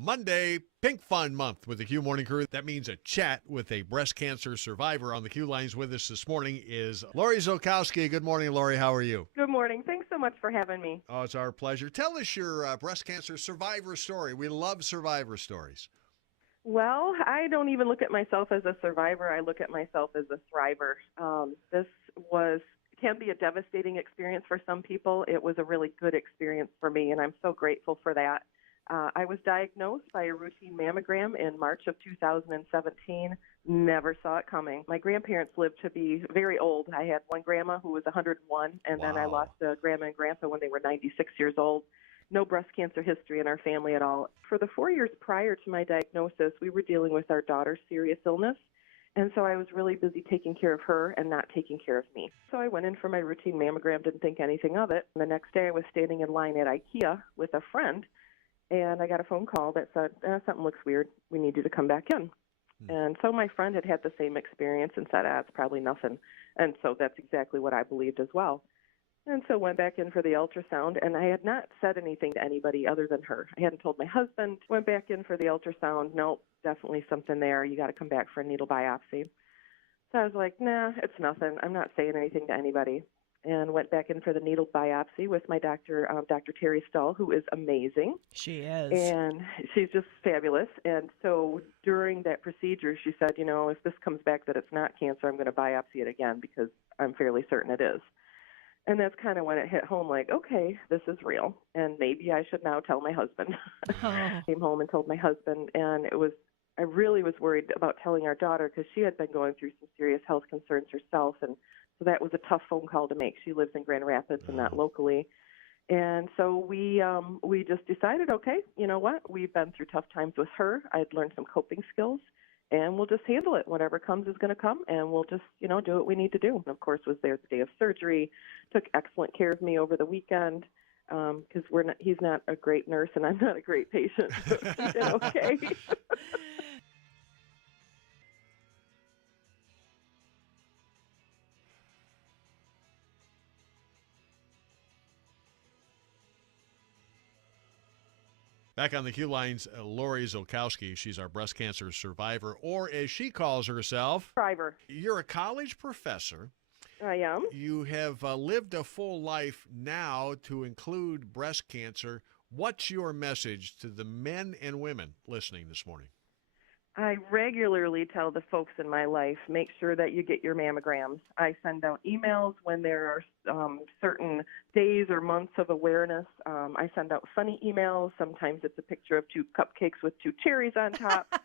Monday, Pink Fun Month with the Q Morning Crew. That means a chat with a breast cancer survivor. On the Q lines with us this morning is Lori Zolkowski. Good morning, Lori. How are you? Good morning. Thanks so much for having me. Oh, it's our pleasure. Tell us your breast cancer survivor story. We love survivor stories. Well, I don't even look at myself as a survivor. I look at myself as a thriver. This can be a devastating experience for some people. It was a really good experience for me, and I'm so grateful for that. I was diagnosed by a routine mammogram in March of 2017. Never saw it coming. My grandparents lived to be very old. I had one grandma who was 101, and then I Wow. lost a grandma and grandpa when they were 96 years old. No breast cancer history in our family at all. For the 4 years prior to my diagnosis, we were dealing with our daughter's serious illness. And so I was really busy taking care of her and not taking care of me. So I went in for my routine mammogram, didn't think anything of it. And the next day I was standing in line at IKEA with a friend, and I got a phone call that said, something looks weird. We need you to come back in. And so my friend had had the same experience and said, it's probably nothing. And so that's exactly what I believed as well. And so went back in for the ultrasound, and I had not said anything to anybody other than her. I hadn't told my husband. Went back in for the ultrasound. Nope, definitely something there. You got to come back for a needle biopsy. So I was like, nah, it's nothing. I'm not saying anything to anybody. And went back in for the needle biopsy with my doctor, Dr. Terry Stull, who is amazing. She is. And she's just fabulous. And so during that procedure, she said, if this comes back that it's not cancer, I'm going to biopsy it again because I'm fairly certain it is. And that's kind of when it hit home, like, okay, this is real, and maybe I should now tell my husband. Oh. Came home and told my husband, and I really was worried about telling our daughter because she had been going through some serious health concerns herself, and so that was a tough phone call to make. She lives in Grand Rapids and not locally. And so we just decided, okay, you know what? We've been through tough times with her. I'd learned some coping skills. And we'll just handle it. Whatever comes is going to come, and we'll just, do what we need to do. And, of course, was there the day of surgery, took excellent care of me over the weekend because he's not a great nurse, and I'm not a great patient. So he did okay. Back on the Q lines, Lori Zolkowski. She's our breast cancer survivor, or as she calls herself, Driver. You're a college professor. I am. You have lived a full life now to include breast cancer. What's your message to the men and women listening this morning? I regularly tell the folks in my life, make sure that you get your mammograms. I send out emails when there are certain days or months of awareness. I send out funny emails. Sometimes it's a picture of 2 cupcakes with 2 cherries on top.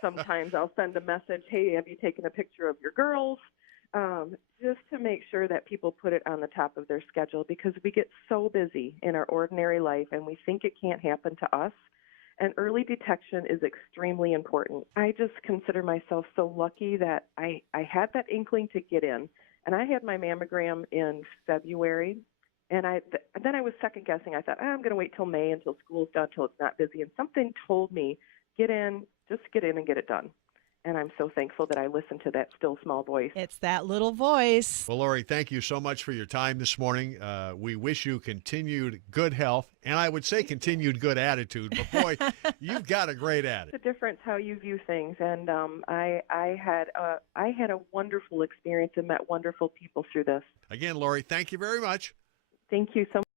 Sometimes I'll send a message, hey, have you taken a picture of your girls? Just to make sure that people put it on the top of their schedule because we get so busy in our ordinary life and we think it can't happen to us. And early detection is extremely important. I just consider myself so lucky that I had that inkling to get in. And I had my mammogram in February. And then I was second guessing. I thought, I'm going to wait till May until school's done, till it's not busy. And something told me, just get in and get it done. And I'm so thankful that I listened to that still small voice. It's that little voice. Well, Lori, thank you so much for your time this morning. We wish you continued good health, and I would say continued good attitude. But, boy, you've got a great attitude. It's a difference how you view things. And I had a wonderful experience and met wonderful people through this. Again, Lori, thank you very much. Thank you so much.